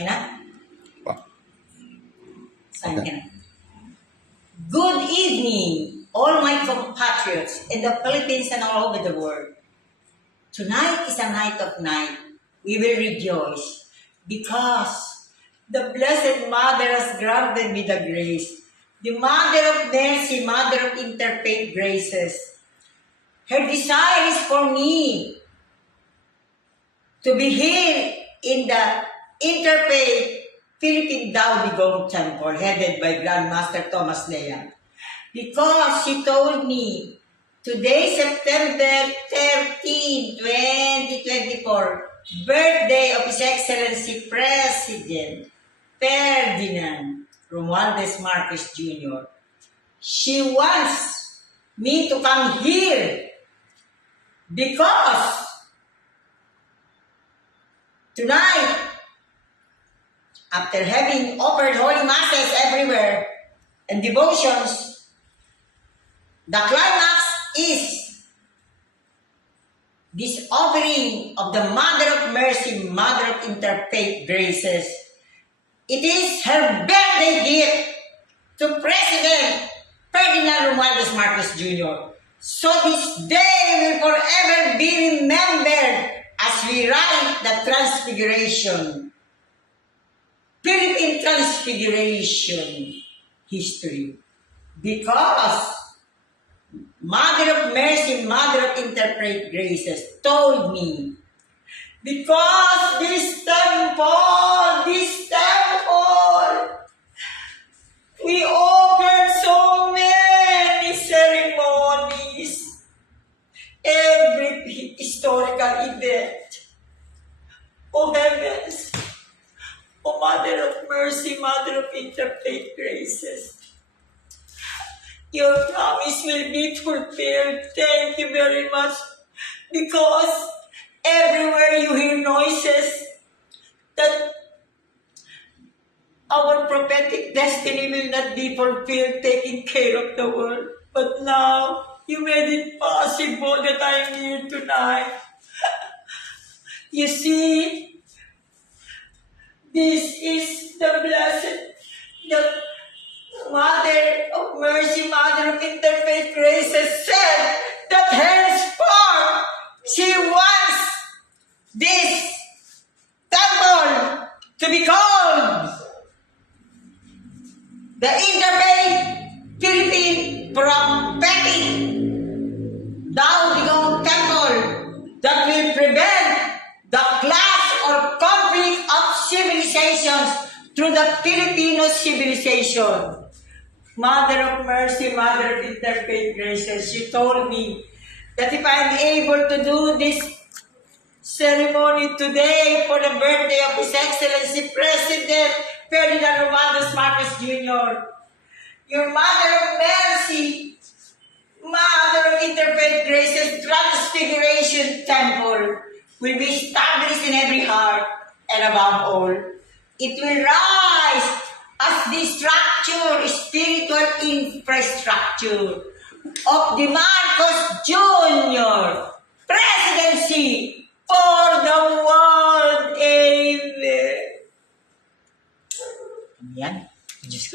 Okay na? Pa. Sign ka na. Good evening, all my compatriots in the Philippines and all over the world. Tonight is a night of night. We will rejoice because the Blessed Mother has granted me the grace. The Mother of Mercy, Mother of Interfaith Graces. Her desire is for me to be here in the Interfaith Philippine Tao de Gong Temple, headed by Grandmaster Thomas Leang. Because she told me, today, September 13, 2024, birthday of His Excellency President Ferdinand Romualdez Marcos Jr. She wants me to come here because tonight, after having offered holy masses everywhere and devotions, the climax is this offering of the Mother of Mercy, Mother of Interfaith Graces. It is her birthday gift to President Ferdinand Romualdez Marcos Jr. So this day will forever be remembered as we write the Transfiguration, Philippine Transfiguration history. Because Mother of Mercy, Mother of Interfaith Graces told me, because this temple, we offered so many ceremonies, every historical event. Oh heavens, oh Mother of Mercy, Mother of Interfaith Graces, your promise will be fulfilled. Thank you very much. Because everywhere you hear noises that our prophetic destiny will not be fulfilled, taking care of the world. But now, you made it possible that I'm here tonight. You see, this is the blessed, the Mother of Mercy, Mother of Interfaith Graces said that henceforth she wants this temple to be called the Interfaith Philippine Prophetic Tao de Gong Temple that will prevent the clash or conflict of civilizations through the Filipino civilization. Mother of Mercy, Mother of Interfaith Graces, she told me that if I'm able to do this ceremony today for the birthday of His Excellency President Ferdinand Romualdez Marcos Jr., your Mother of Mercy, Mother of Interfaith Graces Transfiguration Temple will be established in every heart, and above all, it will rise as the structure, spiritual infrastructure of the Marcos Jr. presidency for the world. Amen. Yan. Diyos ko.